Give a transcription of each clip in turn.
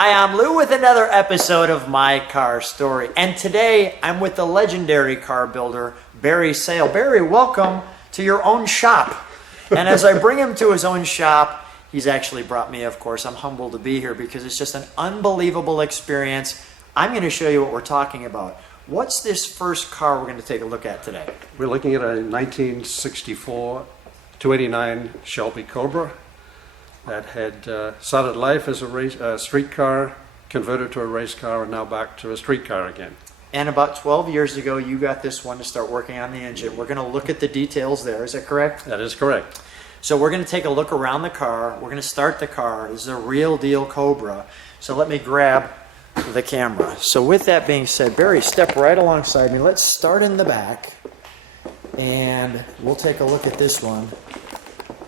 Hi, I'm Lou with another episode of My Car Story. And today I'm with the legendary car builder, Barry Sale. Barry, welcome to your own shop. And as I bring him to his own shop, he's actually brought me, of course. I'm humbled to be here because it's just an unbelievable experience. I'm going to show you what we're talking about. What's this first car we're going to take a look at today? We're looking at a 1964 289 Shelby Cobra that had started life as a street car, converted to a race car, and now back to a street car again. And about 12 years ago, you got this one to start working on the engine. We're going to look at the details there. Is that correct? That is correct. So we're going to take a look around the car. We're going to start the car. This is a real deal Cobra. So let me grab the camera. So with that being said, Barry, step right alongside me. Let's start in the back, and we'll take a look at this one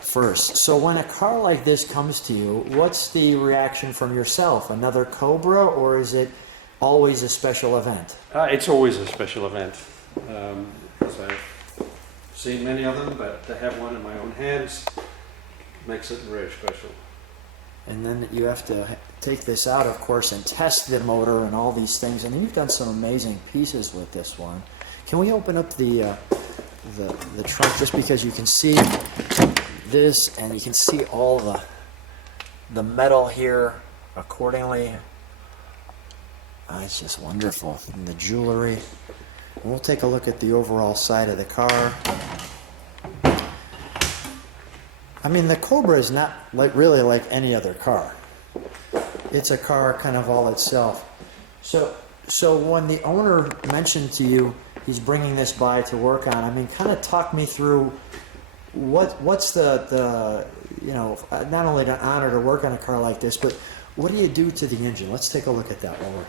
first. So when a car like this comes to you, what's the reaction from yourself? Another Cobra, or is it always a special event? It's always a special event. Because I've seen many of them, but to have one in my own hands makes it very special. And then you have to take this out, of course, and test the motor and all these things. And you've done some amazing pieces with this one. Can we open up the trunk just because you can see this, and you can see all the metal here accordingly. It's just wonderful. And the jewelry. And we'll take a look at the overall side of the car. I mean, the Cobra is not really like any other car. It's a car kind of all itself. So when the owner mentioned to you he's bringing this by to work on, I mean, kind of talk me through what's the you know, not only an honor to work on a car like this, but what do you do to the engine? Let's take a look at that one.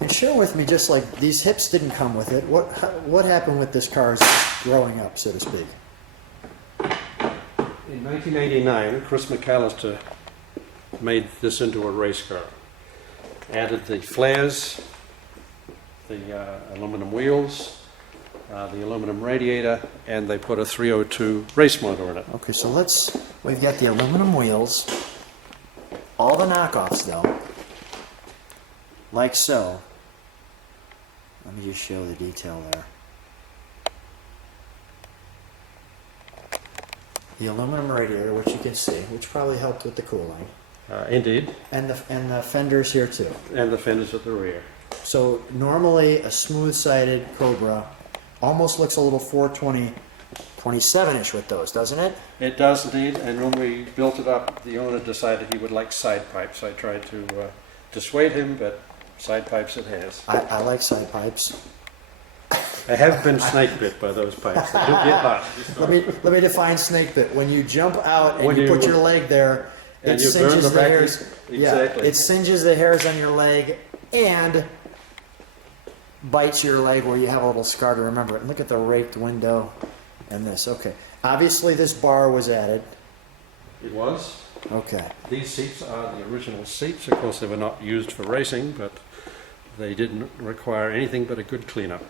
And share with me, just like these hips didn't come with it, what happened with this car as growing up, so to speak? In 1989, Chris McAllister made this into a race car. Added the flares, the aluminum wheels, the aluminum radiator, and they put a 302 race motor in it. Okay, so we've got the aluminum wheels, all the knockoffs though, like so. Let me just show the detail there. The aluminum radiator, which you can see, which probably helped with the cooling. Indeed. And the fenders here too. And the fenders at the rear. So normally a smooth-sided Cobra almost looks a little 420, 27-ish with those, doesn't it? It does indeed, and when we built it up, the owner decided he would like side pipes. I tried to dissuade him, but side pipes it has. I like side pipes. I have been snake bit by those pipes. They do get hot. Let me define snake bit. When you jump out and you put your leg there, it singes the hairs. Exactly. Yeah, it singes the hairs on your leg and bites your leg where you have a little scar to remember it. And look at the raked window and this. Okay. Obviously this bar was added. It was. Okay. These seats are the original seats. Of course, they were not used for racing, but they didn't require anything but a good cleanup.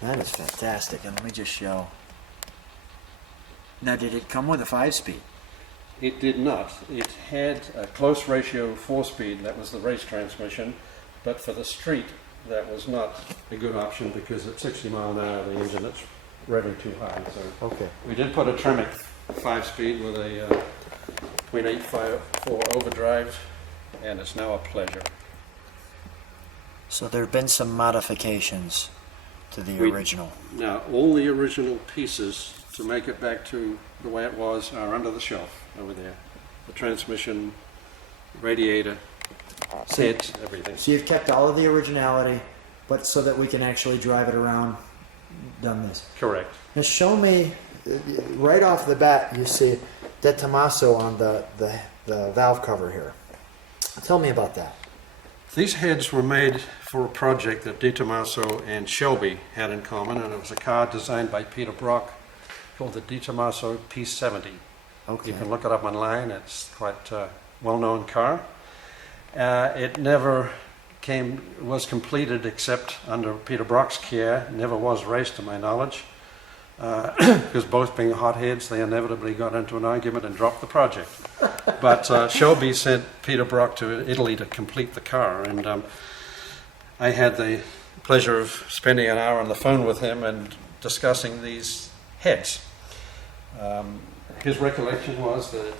That is fantastic. And let me just show. Now, did it come with a 5-speed? It did not. It had a close ratio 4-speed. That was the race transmission. But for the street, that was not a good option because at 60 mile an hour, the engine is revving too high. So okay. We did put a Tremec 5-speed with a 0.854 overdrive, and it's now a pleasure. So there have been some modifications to the original. Now, all the original pieces to make it back to the way it was are under the shelf over there. The transmission, radiator, heads, everything. So you've kept all of the originality, but so that we can actually drive it around, done this. Correct. Now show me, right off the bat, you see De Tomaso on the valve cover here. Tell me about that. These heads were made for a project that De Tomaso and Shelby had in common, and it was a car designed by Peter Brock called the De Tomaso P70. Okay. You can look it up online. It's quite a well-known car. It never was completed except under Peter Brock's care. Never was raced to my knowledge. because both being hotheads, they inevitably got into an argument and dropped the project. But Shelby sent Peter Brock to Italy to complete the car, and I had the pleasure of spending an hour on the phone with him and discussing these heads. His recollection was that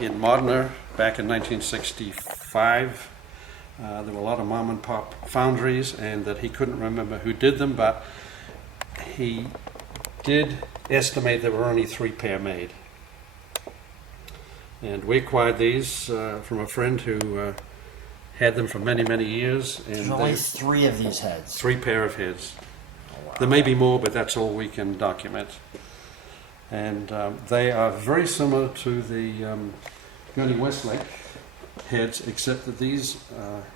in Modena, back in 1965, there were a lot of mom and pop foundries, and that he couldn't remember who did them, but he did estimate there were only 3 pair made. And we acquired these from a friend who had them for many, many years. And There's only 3 of these heads. 3 pair of heads. Oh, wow. There may be more, but that's all we can document. And they are very similar to the Gurney Westlake heads, except that these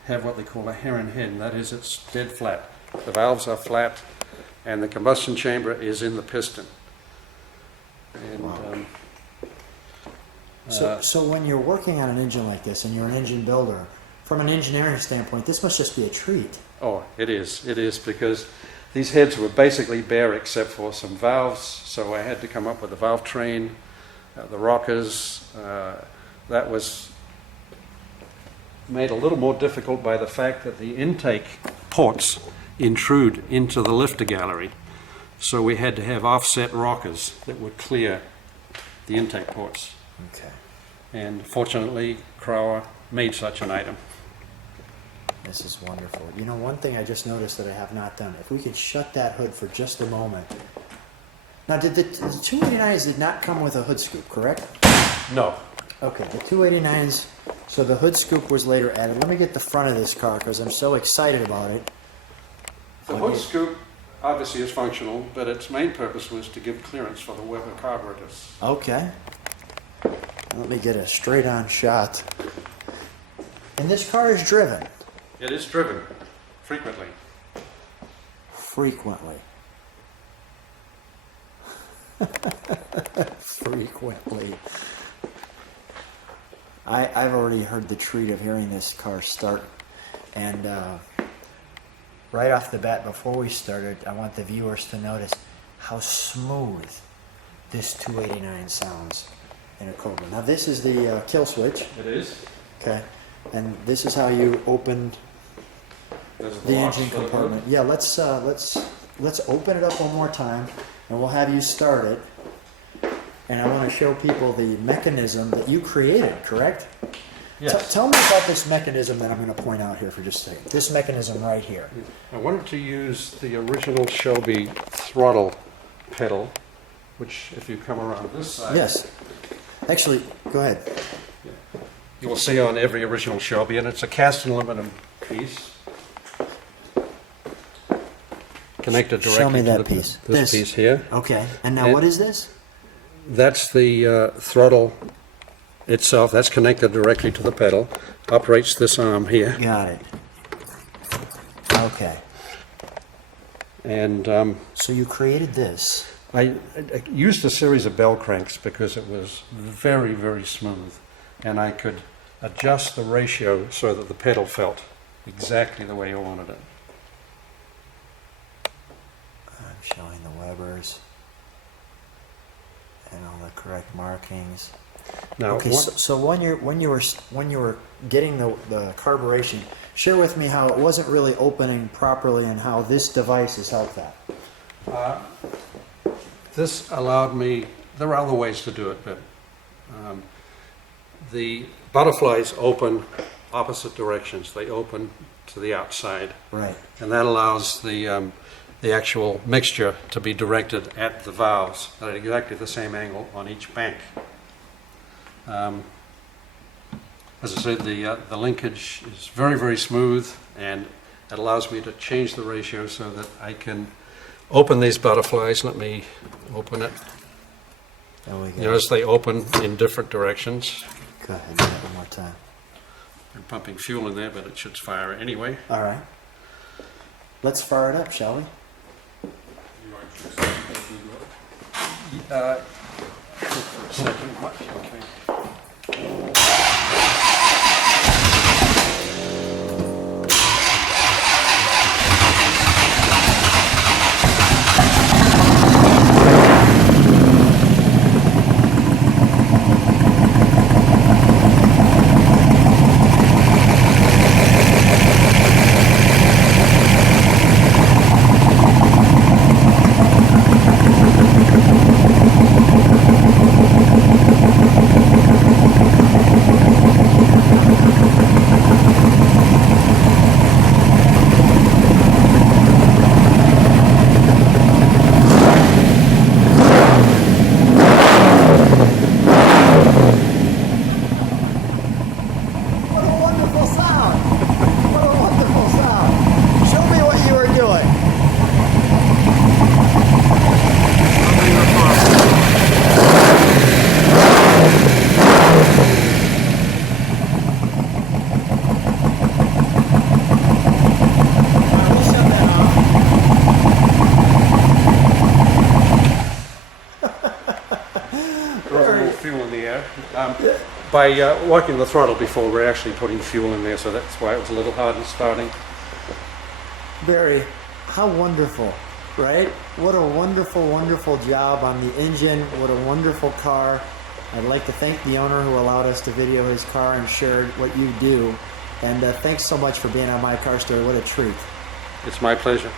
have what they call a heron head, and that is it's dead flat. The valves are flat, and the combustion chamber is in the piston. And, Wow. So when you're working on an engine like this, and you're an engine builder, from an engineering standpoint, this must just be a treat. oh, it is. It is, because these heads were basically bare except for some valves, so I had to come up with a valve train, the rockers. That was made a little more difficult by the fact that the intake ports intrude into the lifter gallery. So we had to have offset rockers that would clear the intake ports. Okay. And fortunately, Crower made such an item. This is wonderful. You know, one thing I just noticed that I have not done, if we could shut that hood for just a moment. Now, did the 289s did not come with a hood scoop, correct? No. Okay, the 289s, so the hood scoop was later added. Let me get the front of this car because I'm so excited about it. The hood scoop obviously is functional, but its main purpose was to give clearance for the Weber carburetors. Okay. Let me get a straight-on shot. And this car is driven. It is driven frequently. Frequently. Frequently. I've already heard the treat of hearing this car start, and right off the bat, before we started, I want the viewers to notice how smooth this 289 sounds in a Cobra. Now this is the kill switch. It is. Okay, and this is how you open There's the locks engine for the hood. compartment. Yeah, let's open it up one more time, and we'll have you start it. And I want to show people the mechanism that you created, correct? Yes. Tell me about this mechanism that I'm going to point out here for just a second. This mechanism right here. I wanted to use the original Shelby throttle pedal, which if you come around this side, Yes. Actually, go ahead. you will see on every original Shelby, and it's a cast aluminum piece. Connected directly Show me to that piece. This piece here. Okay. And now And- what is this? That's the throttle itself. That's connected directly to the pedal. Operates this arm here. Got it. Okay. And So you created this. I used a series of bell cranks because it was very, very smooth. And I could adjust the ratio so that the pedal felt exactly the way I wanted it. I'm showing the Webers and all the correct markings. Now, Okay, so when you were getting the carburation, share with me how it wasn't really opening properly and how this device has helped that. this allowed me, there are other ways to do it, but the butterflies open opposite directions. They open to the outside. Right. And that allows the actual mixture to be directed at the valves at exactly the same angle on each bank. As I said, the linkage is very, very smooth, and it allows me to change the ratio so that I can open these butterflies. Let me open it. There we go. You notice they open in different directions. Go ahead, do that one more time. I'm pumping fuel in there, but it should fire anyway. All right. Let's fire it up, shall we? For a second. Okay. by working the throttle before we're actually putting fuel in there, so that's why it was a little hard in starting. Barry, how wonderful, right? What a wonderful, wonderful job on the engine. What a wonderful car. I'd like to thank the owner who allowed us to video his car and shared what you do. And thanks so much for being on My Car Story. What a treat. It's my pleasure.